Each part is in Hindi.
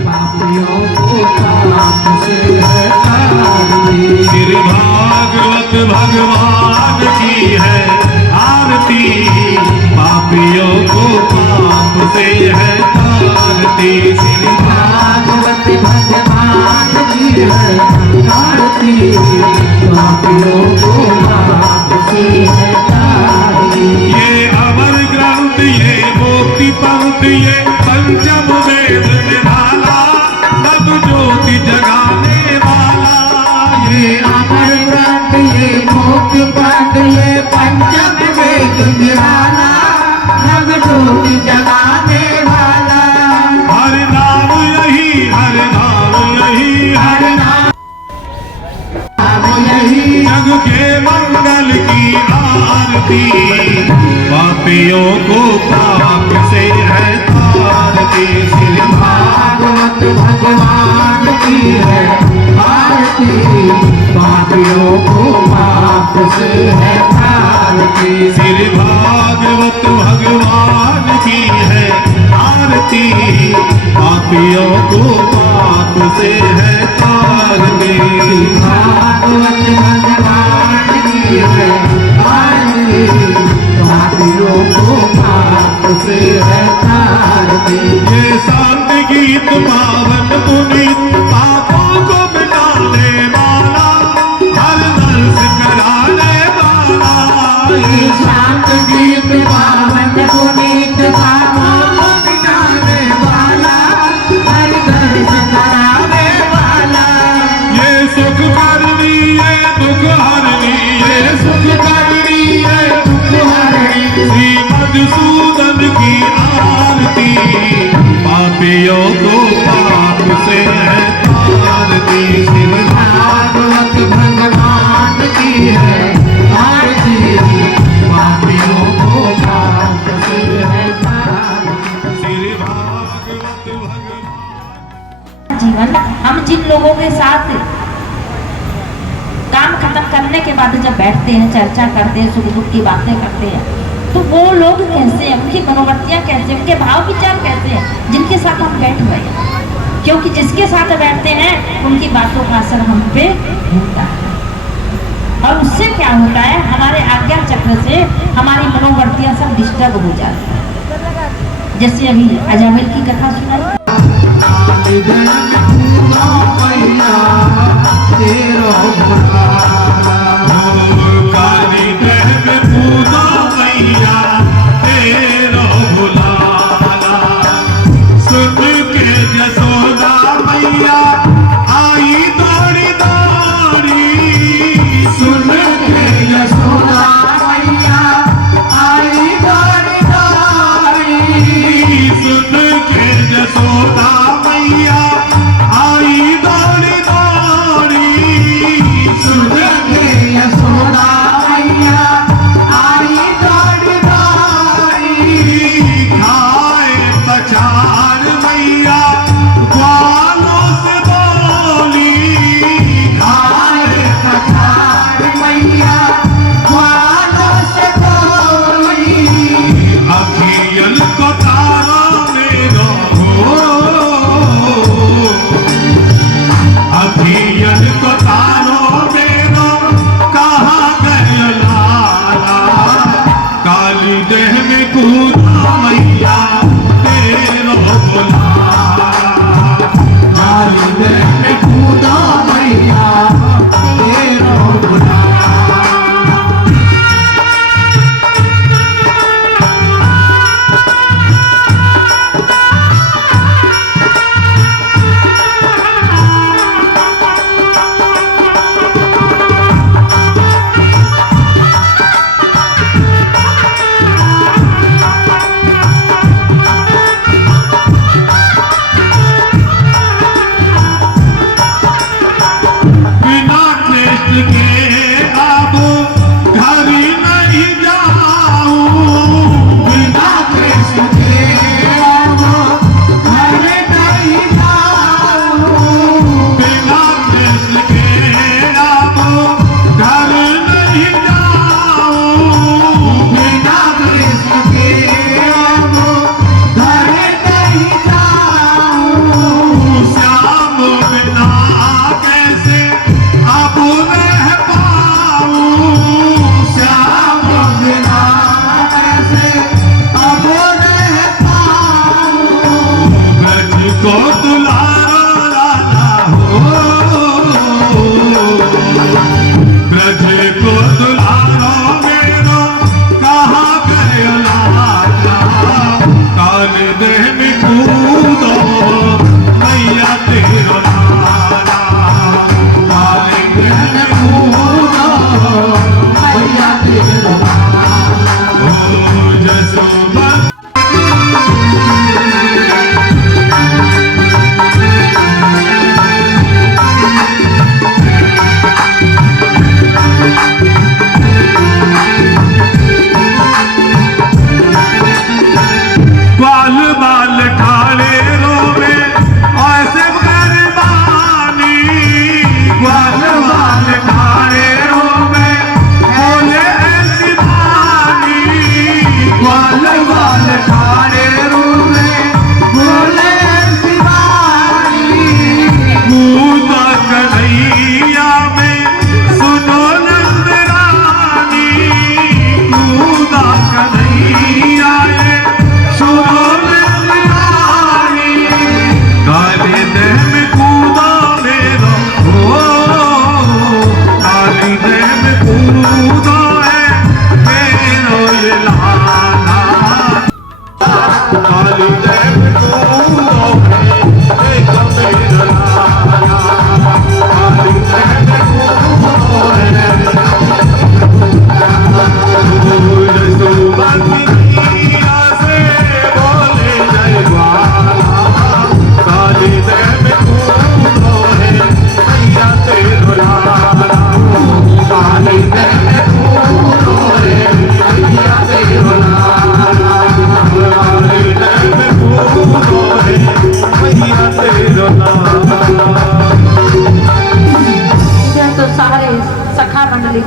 पापियों को पाप से हटाती। श्री भागवत भगवान की है आरती, पापियों को पाप से है तारती। श्री भागवत भगवान की है आरती, पापियों को पाप से है तारती। ये अमर ग्रंथ, ये मोक्ति पंथ, ये पंचम वेद निराला, नव ज्योति जगाने वाला। ये अमर ग्रंथ, ये मोक्ति पंथ, ये पंचम वेद निराला, नव ज्योति जगाने वाला। हर नाम यही, हर नाम यही, हर नाम यही जग के मंगल की आरती, पापियों को पाप से है तारती। श्री भागवत भगवान की है आरती, पापियों को पाप से है तारती। श्री भागवत भगवान की है आरती, पापियों को पाप से है तारती। भागवत भगवान की है आरती, पापियों को पाप से है तारती। ये शांत गीत पावन पुनीत, पापों को मिटाने वाला, हर दर्श कराने वाला। ये शांत गीत पावन पुनीत, पापों को मिटाने वाला, हर दर्श कराने वाला। ये सुख करनी, ये दुख हरनी, ये सुख करनी, ये दुख हरनी। श्री मधुसूदन की आरती, पापियों को पाप से है तारती। श्री भागवत भगवान की है आरती, पापियों को पाप से है तारती। श्री भागवत भगवान। जीवन हम जिन लोगों के साथ काम खत्म करने के बाद जब बैठते हैं, चर्चा करते हैं, सुख दुख की बातें करते हैं, तो वो लोग कैसे हैं, उनकी मनोवृत्तियां कैसे, उनके भाव विचार कैसे हैं जिनके साथ हम बैठ हुए हैं। क्योंकि जिसके साथ बैठते हैं उनकी बातों का असर हम पे होता है, और उससे क्या होता है, हमारे आज्ञा चक्र से हमारी मनोवृत्तियां सब डिस्टर्ब हो जाती है। जैसे अभी अजामिल की कथा सुनाई, काली ग्रह में पूजा मैया तेरा भुलाला, सुन के जसोदा मैया आई दौड़ी दौड़ी। सुन के यशोदा मैया आई दौड़ी दौड़ी। सुन के जसोदा मैया आई दौड़ी दौड़ी। सुन के यशोदा मैया आई दौड़ी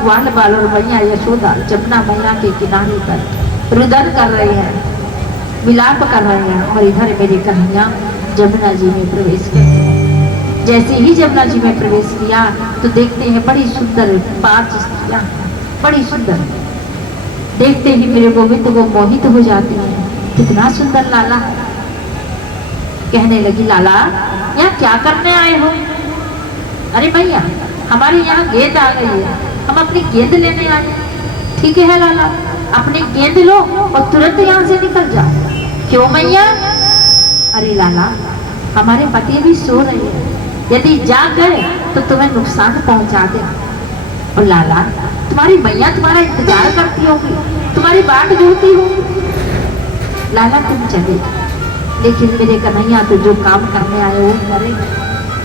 ग्वाल बाल और मैया यशोदा जमुना मैया के किनारे पर रुदन कर रहे हैं, विलाप कर रहे हैं। और इधर मेरी कन्हैया जमुना जी में प्रवेश कर। जैसे ही जमुना जी में प्रवेश किया तो देखते हैं बड़ी सुंदर 5 स्त्रियां, बड़ी सुंदर। देखते ही मेरे गोविंद को मोहित हो जाती है, कितना सुंदर लाला। कहने लगी, लाला यहाँ क्या करने आए हो? अरे भैया हमारे यहाँ गेंद आ गई है, हम अपनी गेंद लेने आए। ठीक है लाला, अपनी गेंद लो और तुरंत यहाँ से निकल जाओ। क्यों मैया? अरे लाला हमारे पति भी सो रहे हैं, यदि जाग गए तो तुम्हें नुकसान पहुंचा दे। और लाला तुम्हारी मैया तुम्हारा इंतजार करती होगी, तुम्हारी बाट जोहती होगी। लाला तुम चले, लेकिन मेरे कन्हैया तो जो काम करने आए वो करेंगे।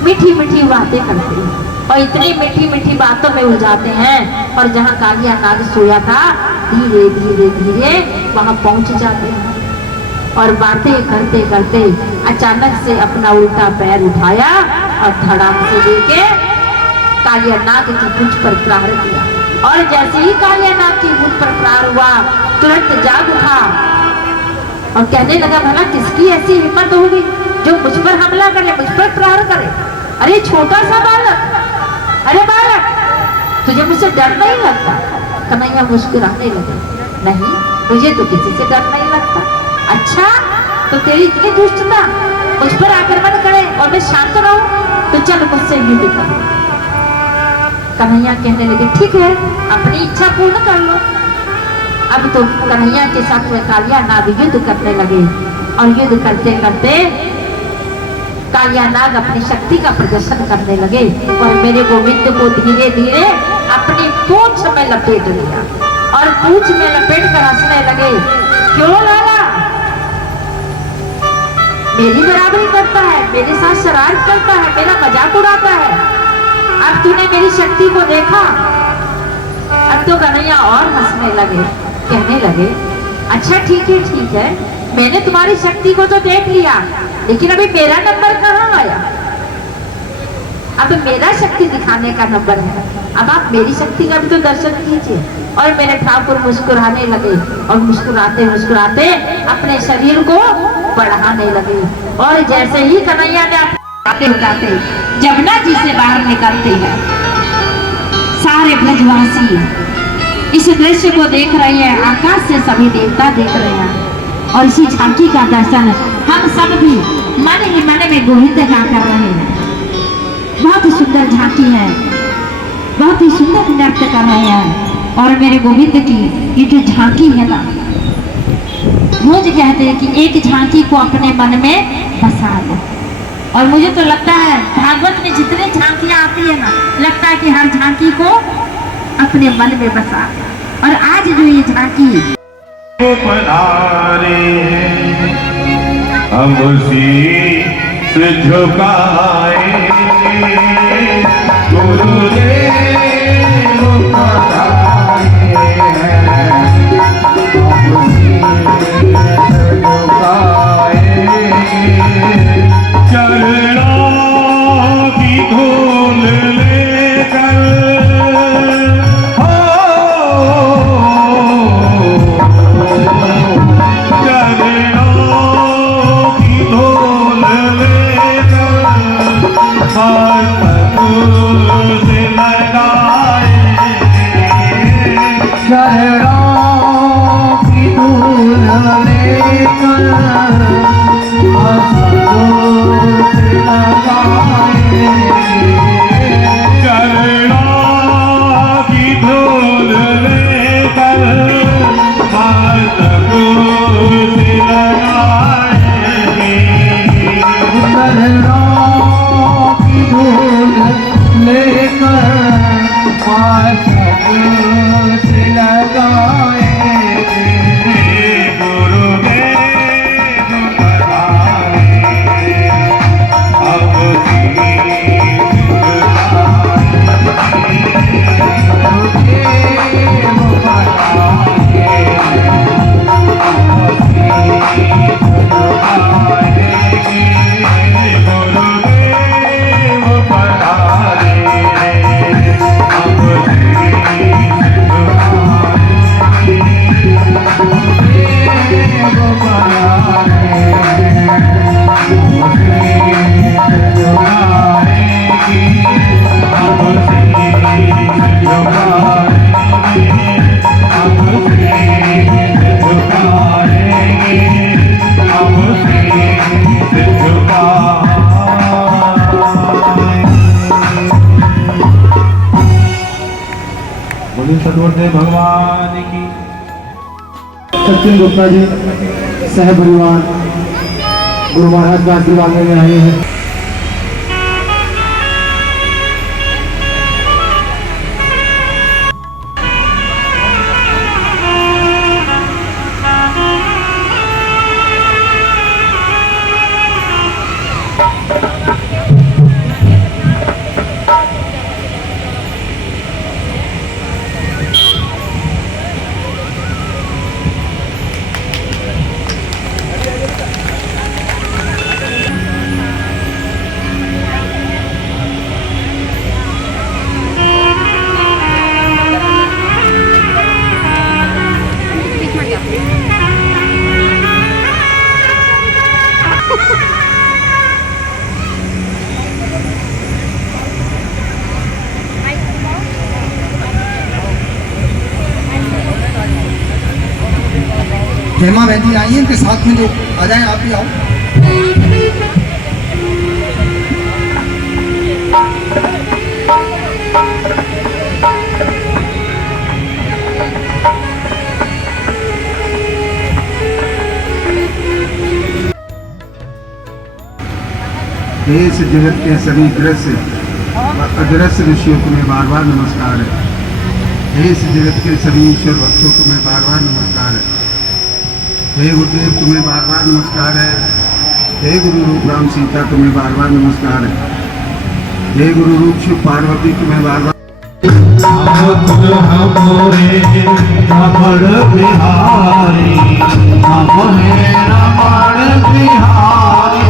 मीठी मीठी बातें करते हैं और इतनी मीठी मीठी बातों में उलझाते हैं। और जहाँ कालिया नाग सोया था धीरे धीरे धीरे वहां पहुंच जाते हैं और बातें करते करते अचानक से अपना उल्टा पैर उठाया और धड़ाम से लेके कालिया नाग की पूंछ पर प्रहार किया। और जैसे ही कालिया नाग की पूंछ पर प्रहार हुआ तुरंत जाग उठा और कहने लगा, भला किसकी ऐसी हिम्मत होगी जो मुझ पर हमला करे, मुझ पर प्रहार करे? अरे छोटा सा बालक, अरे बालक तुझे मुझसे डर नहीं लगता? कन्हैया मुस्कुराने लगे, नहीं मुझे तो किसी से डर नहीं लगता। अच्छा तो तेरी इतनी दुष्टता, मुझ पर आक्रमण करे और मैं शांत रहूं? तो चल मुझसे युद्ध कर। कन्हैया कहने लगे, ठीक है अपनी इच्छा पूर्ण कर लो। अब तो कन्हैया के साथ में कालिया नाग युद्ध करने लगे और युद्ध करते करते कालिया नाग अपनी शक्ति का प्रदर्शन करने लगे और मेरे गोविंद को धीरे धीरे अपनी पूंछ में लपेट लिया और पूंछ में लपेट कर हंसने लगे। क्यों लाला मेरी बराबरी करता है, मेरे साथ शरारत करता है, मेरा मजाक उड़ाता है? अब तूने मेरी शक्ति को देखा? अब तो कन्हैया और हंसने लगे, कहने लगे, अच्छा ठीक है मैंने तुम्हारी शक्ति को तो देख लिया, लेकिन अभी मेरा नंबर कहाँ आया? अब मेरा शक्ति दिखाने का नंबर है, अब आप मेरी शक्ति का भी तो दर्शन कीजिए। और मेरे ठाकुर मुस्कुराने लगे और मुस्कुराते मुस्कुराते अपने शरीर को बढ़ाने लगे। और जैसे ही कन्हैया ने आते उठाते जमुना जी से बाहर निकलते हैं, सारे ब्रजवासी इस दृश्य को देख रहे हैं, आकाश से सभी देवता देख रहे हैं और इसी झांकी का दर्शन हम सब भी मन ही मन में गोविंद का कर रहे हैं। बहुत ही सुंदर झांकी है, बहुत ही सुंदर नृत्य कर रहे हैं। और मेरे गोविंद की ये जो झांकी है ना, रोज कहते हैं कि एक झांकी को अपने मन में बसा लो। और मुझे तो लगता है भागवत में जितने झांकियां आती है ना, लगता है कि हर झांकी को अपने मन में बसा। और आज जो ये झांकी पधारे हम शीश झुकाए, गुरुदेव पधारे हम शीश झुकाए, चरणों की धूल लेकर छोटे भगवान की। सचिन गुप्ता जी सह परिवार गुरु महाराज का आशीर्वाद लेने आए हैं। हेमा बहन जी आई हैं, इनके साथ में जो आ जाएं, आप भी आओ। इस जगत के सभी दृश्य व अदृश्य ऋषियों को मैं बार बार नमस्कार है। इस जगत के सभी ईश्वर भक्तों को मैं बार बार नमस्कार है। हे गुरुदेव तुम्हें बार बार नमस्कार है। हे गुरु रूप राम सीता तुम्हें बार बार नमस्कार है। हे गुरु रूप शिव पार्वती तुम्हें बार बार हमरे रमण बिहारी हम हैं रमण बिहारी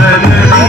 Hare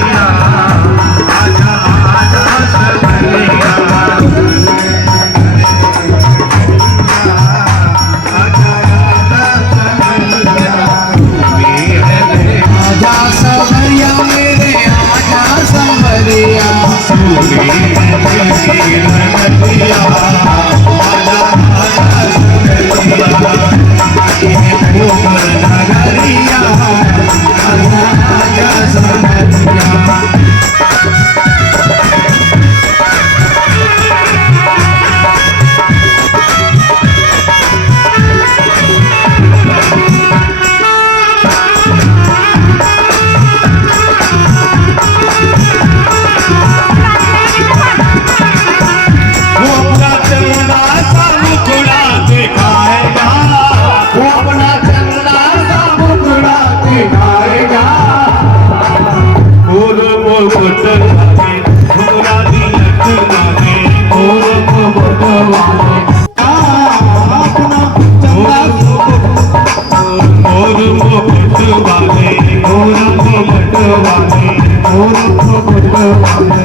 मोर मुकुट वाले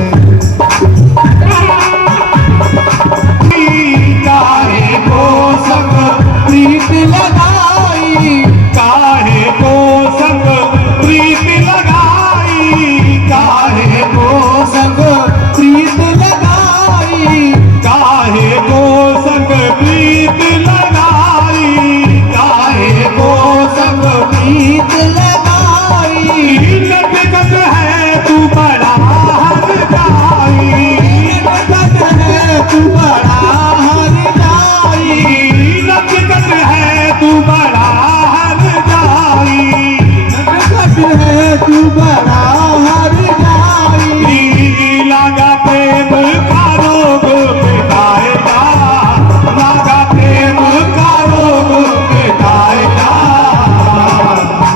काहे को संग प्रीत लगाई काहे को संग प्रीत लगाई काहे को संग प्रीत लगाई काहे को संग प्रीत लगाई काहे को संग प्रीत लगाई नटखट है तू बड़ा हरजाई नटखट है तू बड़ा हरजाई नटखट है तू बड़ा हरजाई नटखट है तू बड़ा हरजाई लागा प्रेम का रोग मिटाएगा लागा प्रेम का रोग मिटाएगा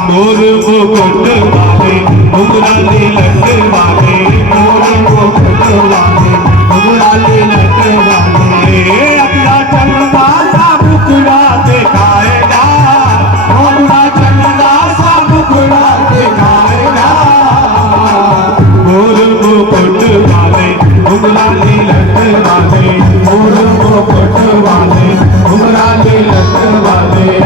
मोर मुकुट वाले मुगराली लट वाले मोर मुकुट वाले मुगराली लट वाले अपना चंदा सा मुखड़ा दिखाएगा अपना चंदा सा मुखड़ा दिखाएगा मोर मुकुट वाले मुगराली लट वाले मोर मुकुट वाले मुगराली लट वाले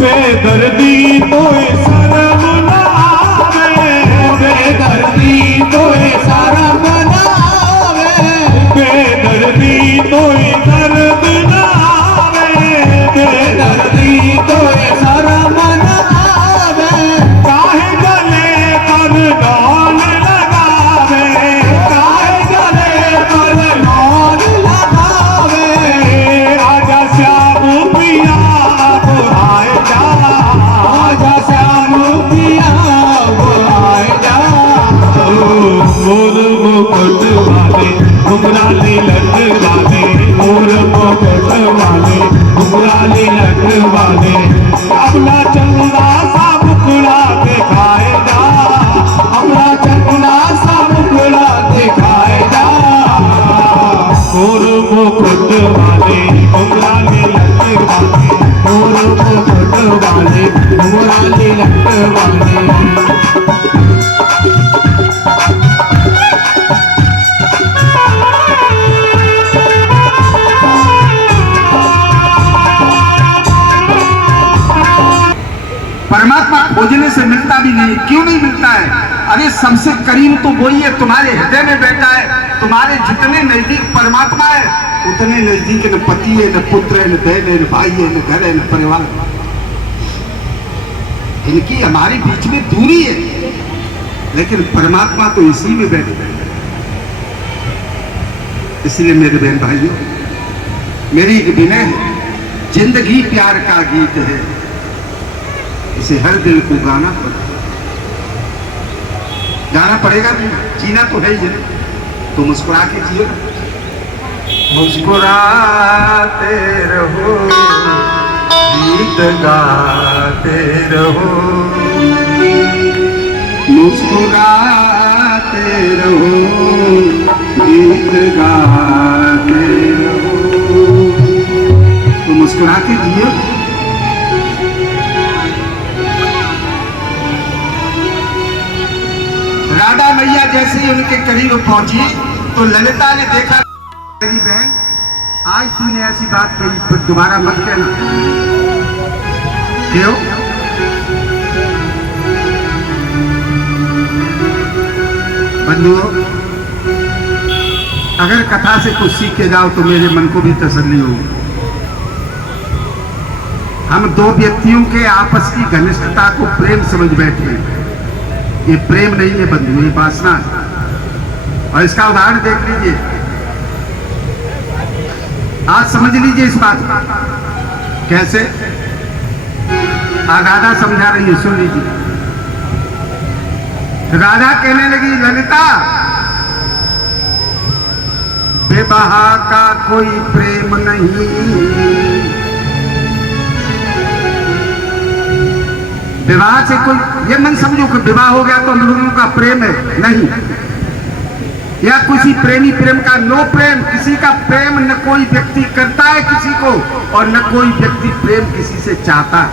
बेदर्दी कोई शर्म न आवे बेदर्दी तोए शरम न आवे बेदर्दी कोई दर्द न आवे बेदर्दी तोए शरम न आवे काहे गले पर डोल लगावे काहे गले पर नौल लगावे राजा श्याम पिया अब आए जा आजा श्याम पिया वो आए जा मोर मुकुट वाले मुगराली लट वाले मोर मुकुट वाले मुगराली लट वाले अपना चंदा सा मुखड़ा दिखाएगा अपना चंदा सा मुखड़ा दिखाएगा मोर मुकुट वाले मुगराली लट वाले मोर मुकुट वाले मुगराली लट वाले परमात्मा खोजने से मिलता भी नहीं, क्यों नहीं मिलता है? अरे सबसे करीब तो वही है, तुम्हारे हृदय में बैठा है। तुम्हारे जितने नजदीक परमात्मा है उतने नजदीक न पति है, न पुत्र है, न बहन है, न भाई है, न घर है, न परिवार है। इनकी हमारे बीच में दूरी है, लेकिन परमात्मा तो इसी में बैठे हैं। इसलिए मेरे बहन भाइयों, मेरी एक विनय है, जिंदगी प्यार का गीत है, इसे हर दिल को गाना पड़ेगा भी, जीना तो है ही, तो मुस्कुरा के जियो, मुस्कुराते रहो, गीत गाते रहो, मुस्कुराते रहो, गीत गाते रहो, तो मुस्कुरा के जियो। राधा मैया जैसे ही उनके करीब पहुंची तो ललिता ने देखा, मेरी बहन आज तूने ऐसी बात कही, पर दोबारा मत कहना। क्यों? बंधुओं, अगर कथा से कुछ सीख के जाओ तो मेरे मन को भी तसल्ली होगी। हम दो व्यक्तियों के आपस की घनिष्ठता को प्रेम समझ बैठे हैं। ये प्रेम नहीं है बंधु, ये वासना है। और इसका उदाहरण देख लीजिए, आज समझ लीजिए इस बात को। कैसे? राधा समझा रही है, सुन लीजिए। राधा कहने लगी, ललिता विवाह का कोई प्रेम नहीं, विवाह से कोई ये मन समझो कि विवाह हो गया तो हम लोगों का प्रेम है, नहीं। या किसी प्रेमी प्रेम का नो प्रेम, किसी का प्रेम न कोई व्यक्ति करता है किसी को, और न कोई व्यक्ति प्रेम किसी से चाहता है।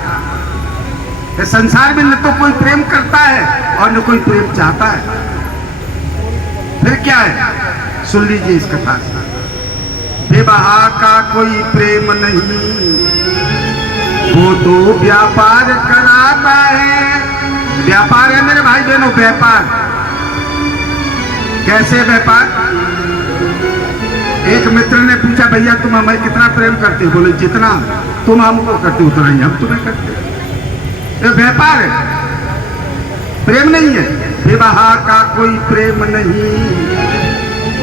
इस संसार में न तो कोई प्रेम करता है और न कोई प्रेम चाहता है। फिर क्या है, सुन लीजिए इस कथा से। विवाह का कोई प्रेम नहीं, वो तो व्यापार कराता है। व्यापार है मेरे भाई बहनों, व्यापार। कैसे व्यापार? एक मित्र ने पूछा, भैया तुम हमें कितना प्रेम करते हो? बोले जितना तुम हमको करते हो उतना ही हम तुम्हें करते हो। ये व्यापार है, प्रेम नहीं है। विवाह का कोई प्रेम नहीं,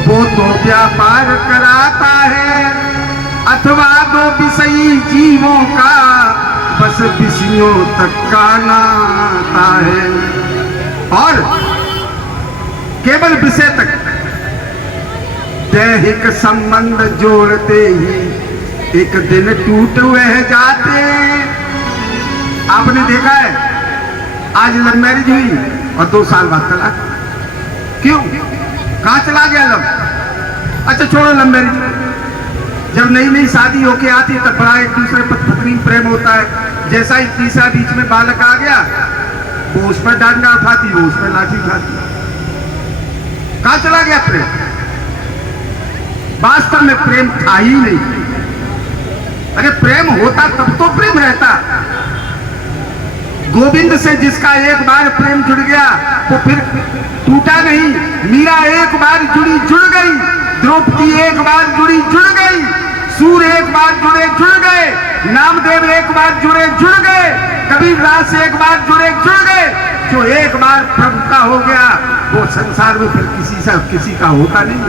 वो तो व्यापार कराता है। अथवा दो विषयी जीवों का बस विषयों तक का नाता है, और केवल विषय तक दैहिक संबंध जोड़ते ही एक दिन टूट वह जाते। आपने देखा है आज लव मैरिज हुई और 2 साल बाद तलाक। क्यों? कहां चला गया लव? अच्छा छोड़ो लव मैरिज, जब नई नई शादी होके आती तब बड़ा एक दूसरे पर पत्नी प्रेम होता है। जैसा ही तीसरा बीच में बालक आ गया, वो उस पर डंडा उठाती, वो उस पर लाठी उठाती। कहां चला गया प्रेम? वास्तव में प्रेम था ही नहीं। अरे प्रेम होता तब तो प्रेम रहता। गोविंद से जिसका एक बार प्रेम जुड़ गया वो फिर टूटा नहीं। मीरा एक बार जुड़ी जुड़ गई, द्रौपदी एक बार जुड़ी जुड़ गई, सूर्य एक बार जुड़े जुड़ गए, नामदेव एक बार जुड़े जुड़ गए, कबीरदास एक बार जुड़े जुड़ गए। जो एक बार प्रभु का हो गया वो संसार में फिर किसी का होता नहीं।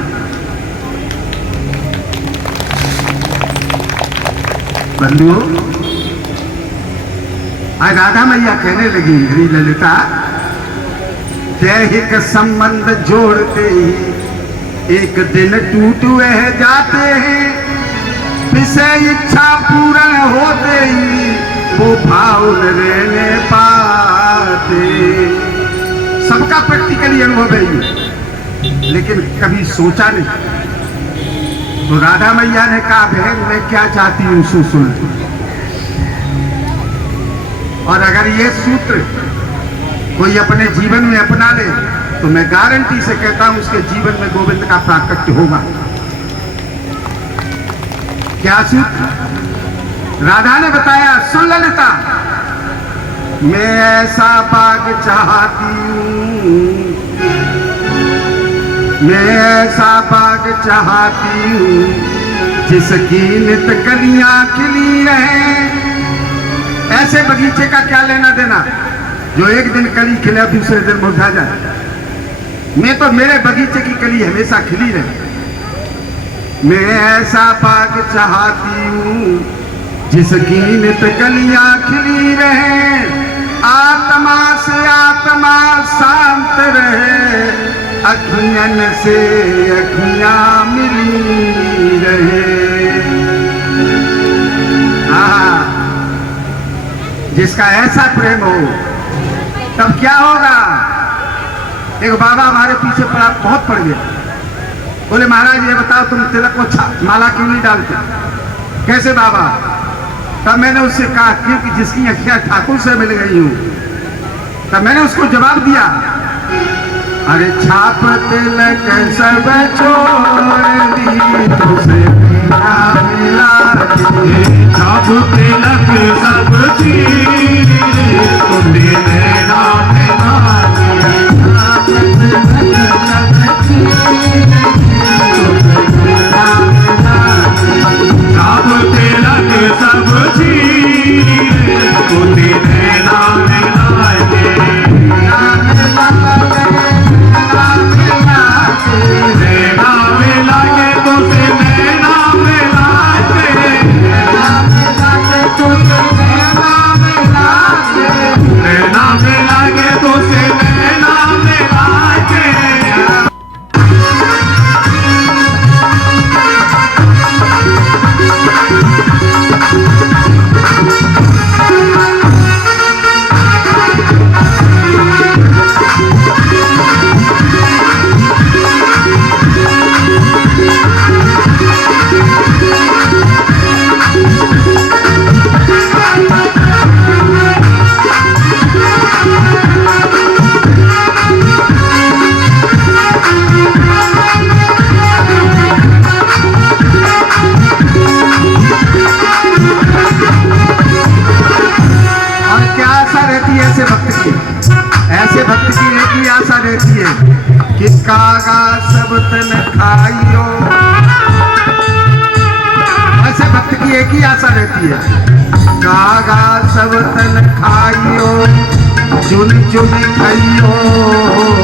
बंधुओं, आज राधा मैया कहने लगी, श्री ललिता, दैहिक संबंध जोड़ते ही एक दिन टूट वह जाते हैं। विषय इच्छा पूर्ण होते ही वो भाव न रहने पाते। सबका प्रैक्टिकली अनुभव है, लेकिन कभी सोचा नहीं। तो राधा मैया ने कहा, बहन मैं क्या चाहती हूं सो सुन। और अगर ये सूत्र कोई अपने जीवन में अपना ले तो मैं गारंटी से कहता हूं उसके जीवन में गोविंद का प्राकट्य होगा। क्या सूत्र? राधा ने बताया, सुन ललिता, मैं ऐसा बाग चाहती हूं, मैं ऐसा बाग चाहती हूं जिसकी नित कलियां खिली रहे। ऐसे बगीचे का क्या लेना देना जो एक दिन कली खिले दूसरे दिन मुरझा जाए। मैं तो मेरे बगीचे की कली हमेशा खिली रहे। मैं ऐसा बाग चाहती हूं जिसकी नित कलियां खिली रहे। आत्मा से आत्मा शांत रहे, अखियन से अखियां मिली रहे। जिसका ऐसा प्रेम हो तब क्या होगा? एक बाबा हमारे पीछे पड़ा, बहुत पड़ गया। बोले महाराज ये बताओ तुम तिलक को माला क्यों नहीं डालते? कैसे बाबा? तब मैंने उससे कहा क्योंकि जिसकी अखियां ठाकुर से मिल गई हूं। तब मैंने उसको जवाब दिया, अरे छाप तिलक सब छोड़ दी तुझसे बिना मिला के। छाप तिलक सब चीज तुम्हें नैना मिला के। छाप तिलक सब चीज तुम्हें नैना मिला के। नैना मिला के तुझसे नैना मिला के। नैना मिला के तुझसे की एक ही आशा रहती है, गागा सब तन खाइयो, चुन चुन खाइयो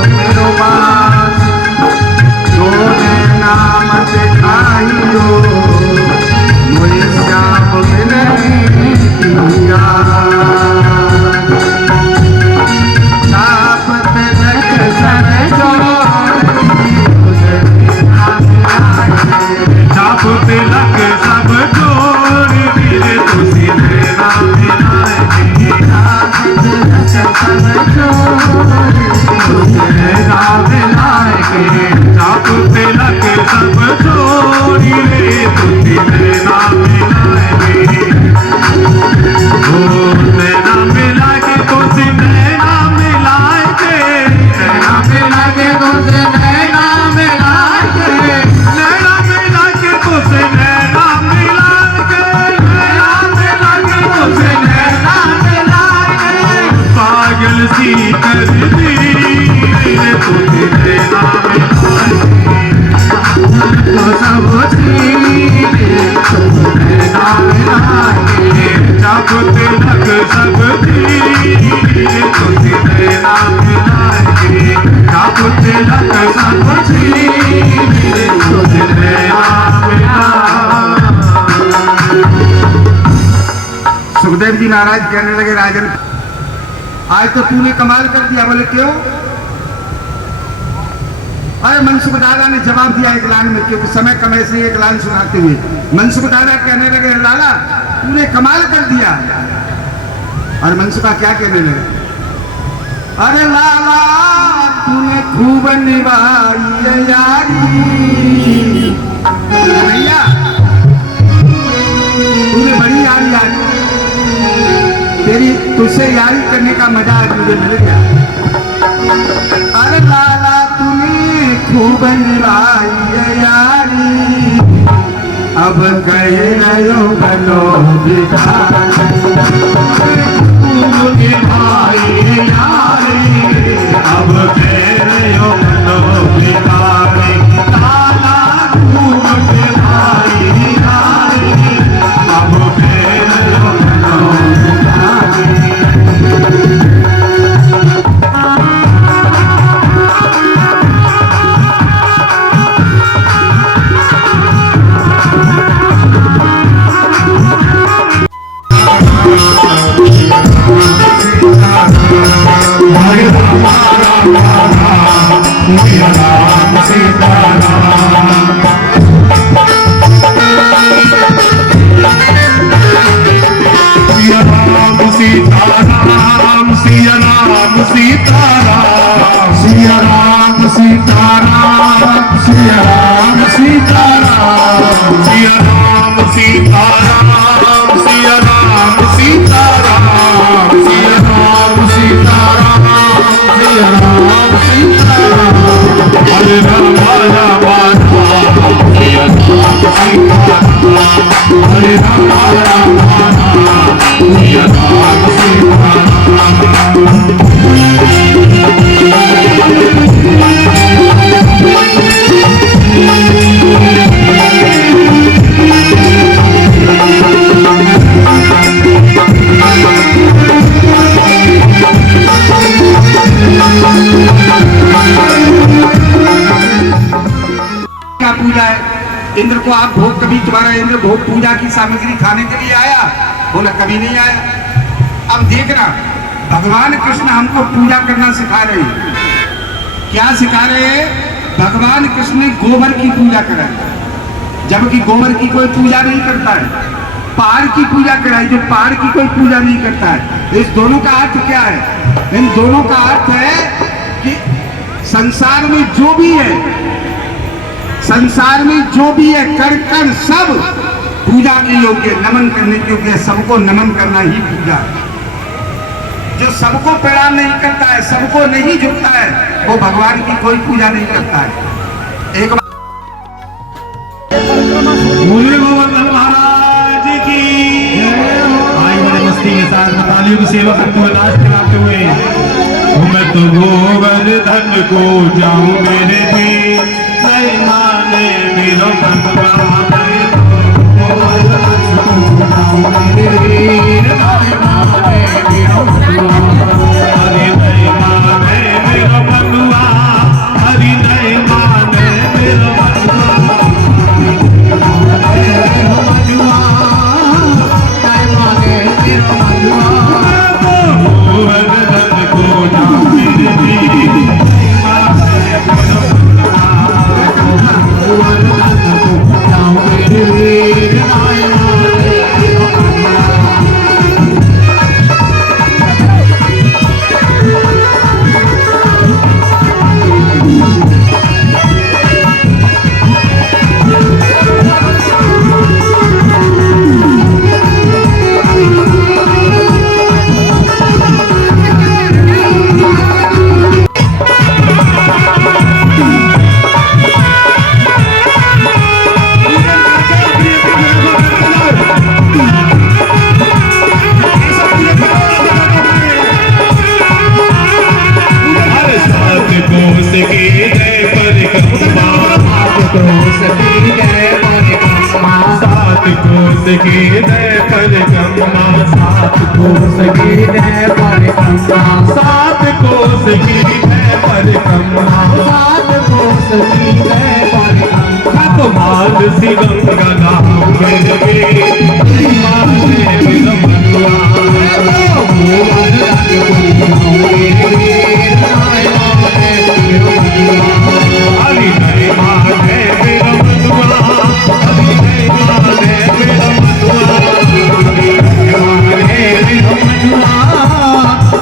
मेरो बास, सोने नाम दिखाइयो, मोए श्याम मिले किया। चाप तिलक सब चाप तिलक सब जोड़ दिए तुसी मेरा मिलाएंगे, मेरा मिलाएंगे। चाप तिलक सब जोड़ दिए तुसी मेरा मिलाएंगे, ओ मेरा मिला के तुसी मेरा मिलाएंगे, मेरा मिला के तुसी मेरा मिलाएंगे, मेरा मिला के तुसी मेरा मिलाएंगे, मेरा मिला के तुसी मेरा मिलाएंगे। पागल सी कर दी तुझे मेरा मिलाएंगे, तो सब मेरा मिलाएंगे। चाप तिलक सब दिए तुझे मेरा मिलाएंगे, चाप तिलक सब दिए तुझे मेरा मिलाएंगे। सुखदेव जी महाराज कहने लगे, राजन आज तो तूने कमाल कर दिया। बोले क्यों? अरे मनसुख दादा ने जवाब दिया एक लाइन में, क्योंकि समय कम है इसलिए एक लाइन सुनाते हुए मनसुख दादा कहने लगे, लाला तूने कमाल कर दिया। और मनसुखा क्या कहने लगे, अरे लाला तूने खूब निभाई है यारी, भैया तूने बड़ी यारी आज, तेरी तुझसे यारी करने का मजा आज मुझे मिल गया। अरे लाला तूने खूब निभाई है यारी, अब कहे नयो बनो खूब निभाई यारी, अब कह रहे हो बनो भिखारी। लाला खूब निभाई यारी, अब कह रहे हो बनो भिखारी। सीताराम सिया राम सीताराम, सिया राम सीताराम, सिया राम सीताराम, सिया राम सीताराम, सिया राम सीताराम, सिया राम सीताराम, सिया राम सीताराम। हरे राम राम राम सिया राम सीताराम, हरे राम राम राम सिया राम सीताराम। क्या पूजा है? इंद्र को आप भोग, कभी तुम्हारा इंद्र भोग पूजा की सामग्री खाने के लिए आया? बोला कभी नहीं आया। अब देखना भगवान कृष्ण हमको पूजा करना सिखा रहे हैं। क्या सिखा रहे हैं? भगवान कृष्ण ने गोबर की पूजा कराई, जबकि गोबर की कोई पूजा नहीं करता है। पहाड़ की पूजा कराई, जो पहाड़ की कोई पूजा नहीं करता है। इस दोनों का अर्थ क्या है? इन दोनों का अर्थ है कि संसार में जो भी है, संसार में जो भी है कर कर सब पूजा के योग्य, नमन करने के योग्य, सबको नमन करना ही पूजा है। जो सबको प्रणाम नहीं करता है, सबको नहीं झुकता है, वो भगवान की कोई पूजा नहीं करता है। एक बोले गोवर्धन महाराज की आई बड़े मस्ती के साथ तालियों की सेवा करते हुए, नाच कराते हुए। मैं तो गोवर्धन को जाऊं मेरे भी नहीं माने मेरो भगवान। की दे परिक्रमा, सात कोस की दे परिक्रमा, सात कोस की दे परिक्रमा, सात कोस की दे परिक्रमा। तुम्हार सी गंगा गाओगे माने बिरमनुआ, हरि जय माने बिरमनुआ, हरि जय माने बिरमनुआ,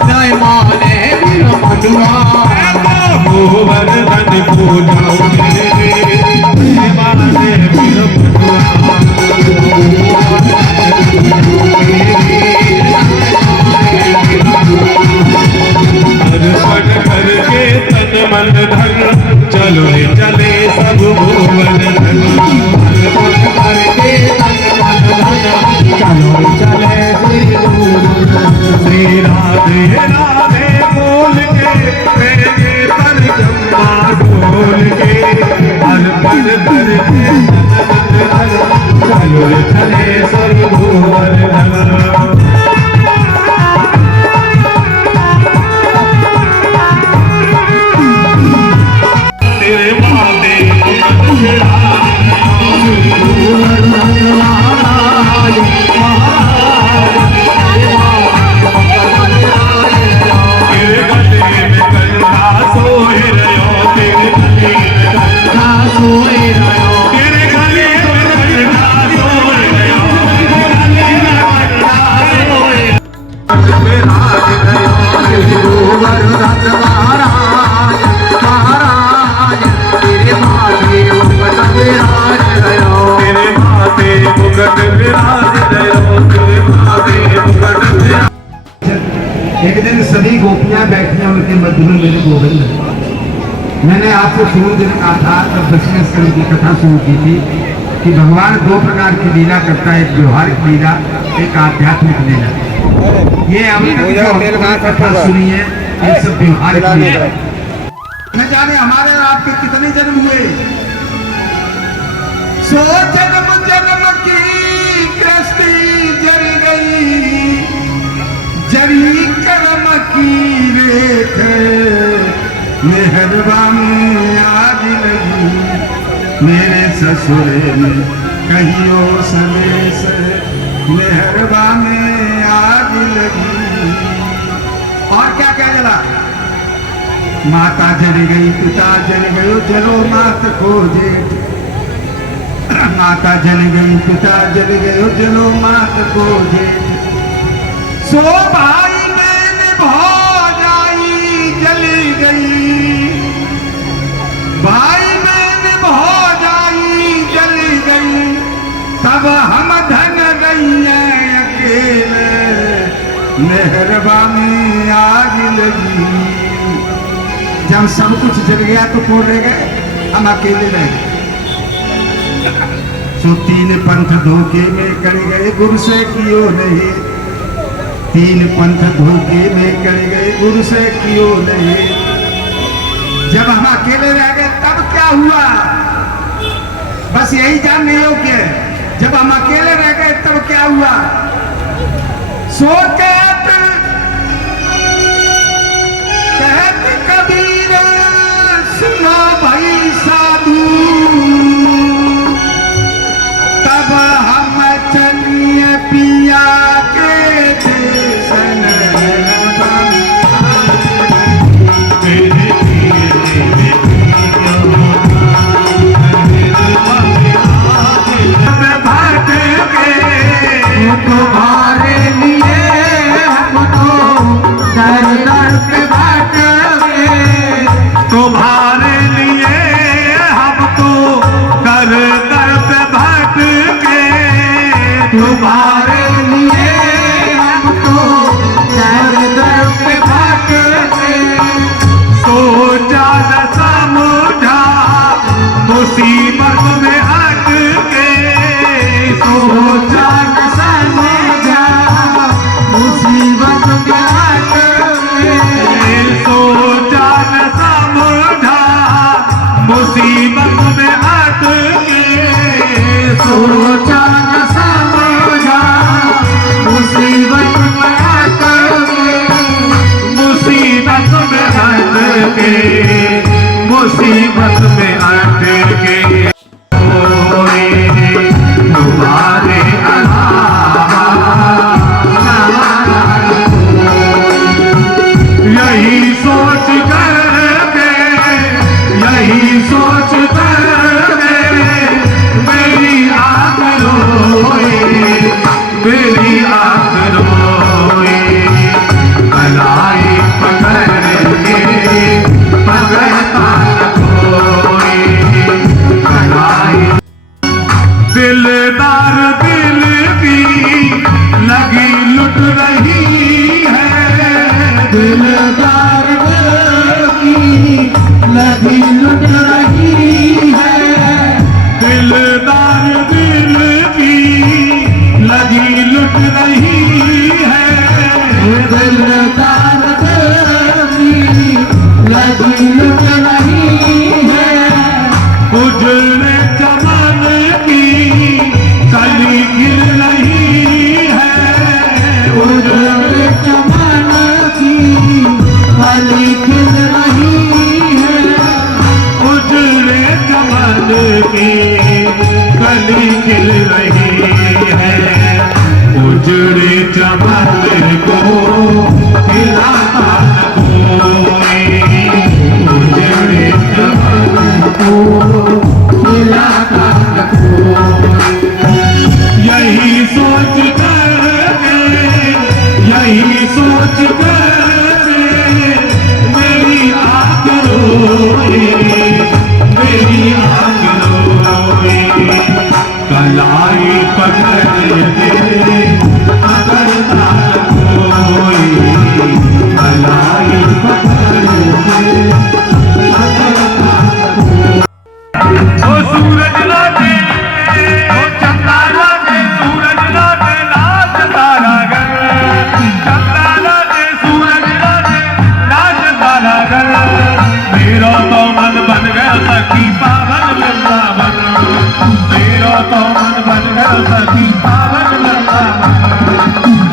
जय माने बिरमनुआ। गोवर्धन पूजाओगे जय माने बिरमनुआ, अर्पण करके तन मन धन, चलो रे चले सब गोवर्धन। अर्पण करके तन मन धन, चलो रे चले श्री राधे राधे बोल के मेरे परिक्रमा डोल के, अर्पण करके तन मन धन, चलो रे चले सब गोवर्धन। एक दिन सभी गोपियां बैठी उनके मध्य में मेरे गोविंद। मैंने आपको शुरू दिन कहा था, तब दशमें स्कंद की कथा शुरू की थी कि भगवान दो प्रकार की लीला करता है, एक व्यवहारिक लीला, एक आध्यात्मिक लीला। ये हमने कथा सुनी है, ये सब व्यवहारिक लीला। न जाने हमारे और आपके कितने जन्म हुए, सो जन्म जन्म की कृष्टि जल गई, जरी कर्म की रेख मेहरबानी आज लगी, मेरे ससुरे में कहियो सवेश मेहरबानी आज लगी। और क्या क्या जला, माता जल गई, पिता जल गयो, जलो मात खोजे, माता जल गई, पिता जल गयो, जलो मात खोजे, सो भाई बहन भौजाई जली गई, भाई बहन भौजाई जली गई, तब हम धन गई अकेले मेहरबानी आग लगी। जब सब कुछ जल गया तो कौन रह गए, हम अकेले रह गए। सो तीन पंथ धोखे में कर गए, गुरु से कियो नहीं, तीन पंथ धोखे में कर गए, गुरु से कियो नहीं। जब हम अकेले रह गए तब क्या हुआ, बस यही जानने योग्य है। जब हम अकेले रह गए तब क्या हुआ, सो कहत कबीर सुनो भाई साधु, तब हम चलिए पिया के देशन। तुम्हारे लिए हम तो दर दर पे भागे, तुम्हारे लिए हम तो दर दर पे भागे, तुम्हारे लिए हम तो दर दर पे भागे। सोचा न समझा मुसीबत में हट के, सोचा न समझा मुसीबत में हट के, सोचा न समझा मुसीबत में हट के, सोचा न समझा दिलदार दिल की लगी लुट रही है, दिलदार दिल की लगी लुट रही है, दिलदार दिल की लगी लुट रही है, दिलदार दिल की लगी लुट रही है, उजड़े चमन की कली खिल रही है, उजड़े चमन की कली खिल रही है, उजड़े चमन की कली खिल रही है, उजड़े चमन को खिलाता न कोई, उजड़े चमन खिलाता न कोई। यही सोच कर यही सोच कर मेरी आँख रोए, मेरी आँख रोए, कलाई पकड़ के पकड़ता न कोई, कलाई पकड़ के पकड़ता न कोई। ओ सूरज लागे, ओ चंदा लागे, सूरज लागे, नाच तारा गर, चंदा लागे, सूरज लागे, नाच तारा गर, मेरा तो मन बन गया सखी पावन वृंदावन, मेरा तो मन बन गया सखी पावन वृंदावन,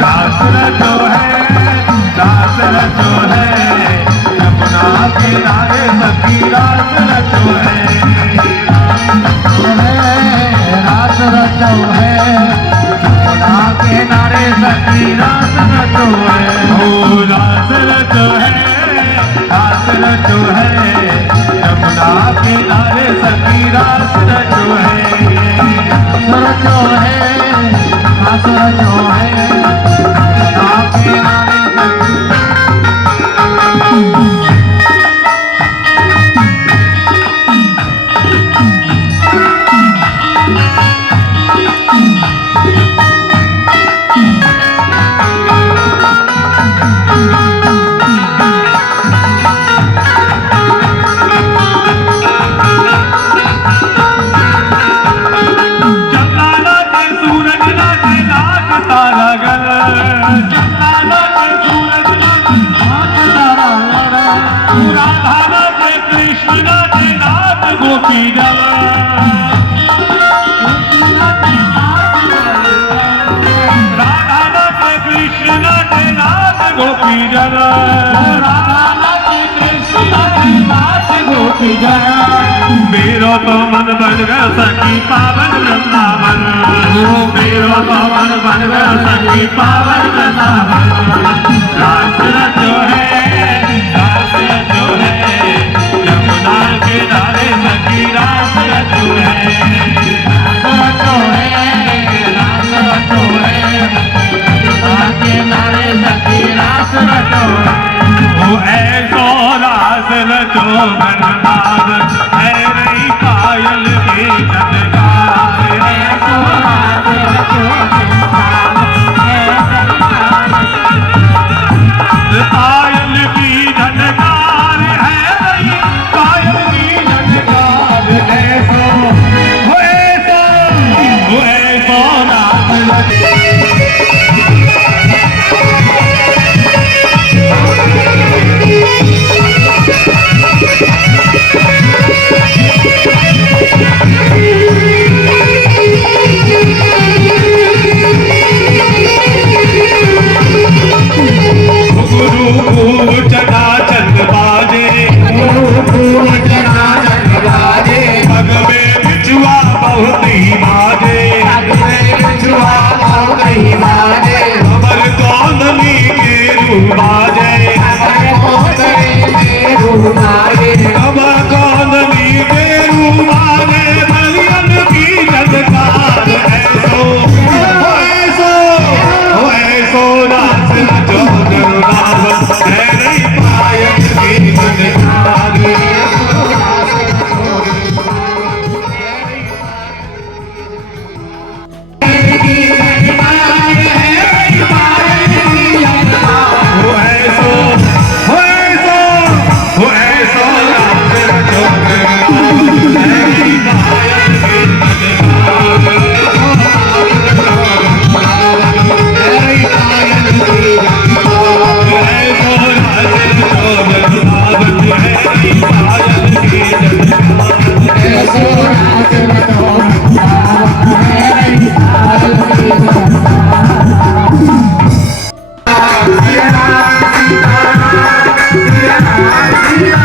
रास रचो है, रास रचो है, यमुना किनारे सखी रास रचो है, रात रचो है, यमुना किनारे सखी रात रचो है, ओ रास रचो है, रास रचो है, यमुना किनारे सखी रास रचो है, रचो है, रात रचो है, यमुना किनारे सखी। चंदा लागे, सूरज लागे, नाच तारा गर, चंदा लागे, सूरज लागे, नाच तारा गर, राधा लागे, कृष्ण लागे, नाच गोपी जल, राधा लागे, कृष्ण लागे, नाच गोपी जल, राधा लागे, कृष्ण लागे, नाच गोपी जल, मेरो तो मन बन गया सखी पावन वृंदावन, मेरो तो मन बन गया सखी पावन वृंदावन, रास रचो है, रास रचो है, यमुना किनारे सखी रास रचो है, रास रचो है, रास रचो है, यमुना किनारे सखी रास रचो है, ओ ऐसो रास रचो गणनाद, है रही पायल के झनकार, ऐसो रास रचो गणनाद, है रही पायल की झनकार, है रही पायल की झनकार, ऐसो हो ऐसो रास रचो। बहुत ही बाजे,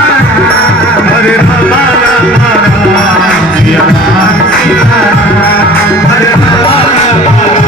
हरे राम राम राम सिया राम सिया राम हरे राम राम